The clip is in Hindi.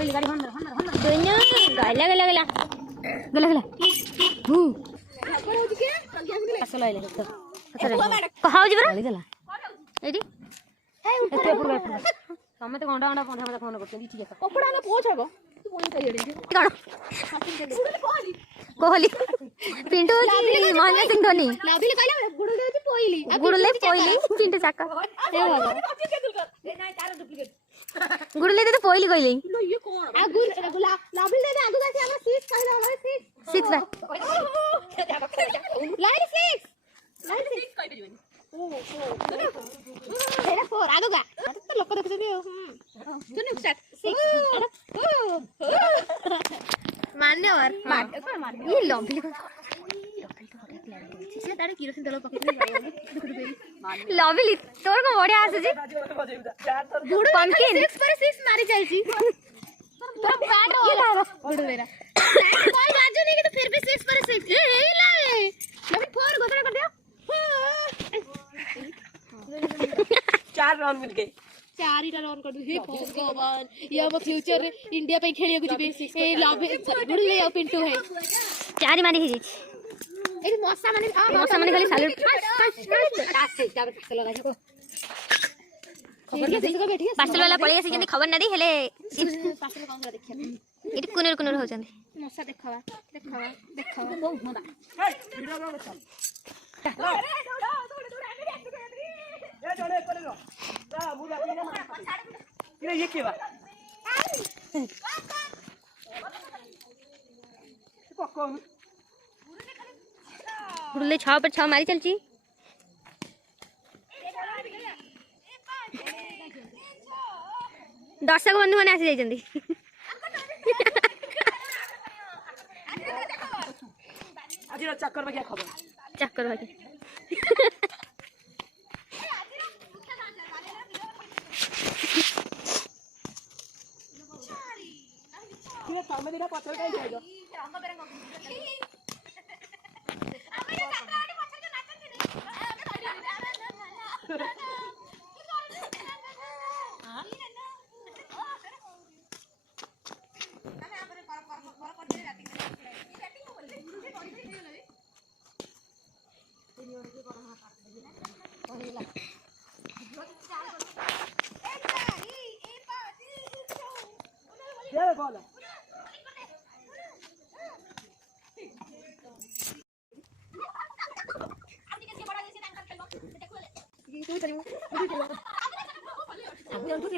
गला गला गला गला गला असल आइले तो कहाउ जिबरा गला एडी एते पुर समते गंडा गंडा पंडा मते फोन करते ठीक है कपड़ा ना पोछबो तू फोन कर एडी कण कोहली पिंटू जी महेंद्र सिंह धोनी लाभिले कहला गुडले पोइली पिंटू चाका ए बाबा ए नाही तार डुप्लीकेट गुडले तो पोइली कहले ये कोन आगु लाभिले ने आगु जाके हम 6 कहला होला 6 बा लाइन 6 कहि दिबनी ओ तेरा 4 आगु गा तो लोक देखछनी सुन स्टार्ट 6 मान्यवर ये लॉबी से तारे किरोसिन तेल पकेट लॉबी तोर को बढ़िया आसे जी पंकिन 6 पर 6 मारी चल जी तोर बैट हो गुड मेरा बॉल बाजू नहीं कि तो फिर भी 6 पर 6 ए लावे लॉबी 4 गोतरा कर दिया 4 रन मिल गए 4 ही रन कर दे हे भगवान ये अब फ्यूचर इंडिया पे खेलियो कुछ भी ए लॉबी गुडले और पिंटू है 4 ही मारी है जी ए मौसा माने खाली सैल्यूट पार्सल वाला पळेगा से जंदी खबर न दी हेले पार्सल कोन देखिया इट कुनर कुनर हो जंदी मौसा देखवा बहुत मजा ये जोड़े पड़े लो जा मुझे ये के बा कोन गुडले 6 पर 6 मारी चलची दर्शक बंधु माने आसी जाइजंदी आज चक्कर में क्या खबर चक्कर में ये सामने देखा पत्थर का ही जाएगा रंग बेरंग हमें सातराडी पत्थर के नाचन नहीं हां मैंने यहां पर पर दे जाती है बैटिंग हो बोले मुझे बॉडी से नहीं लगे सीनियर के कोरोना काट देगी पहिला ये बॉल Aku yang tuh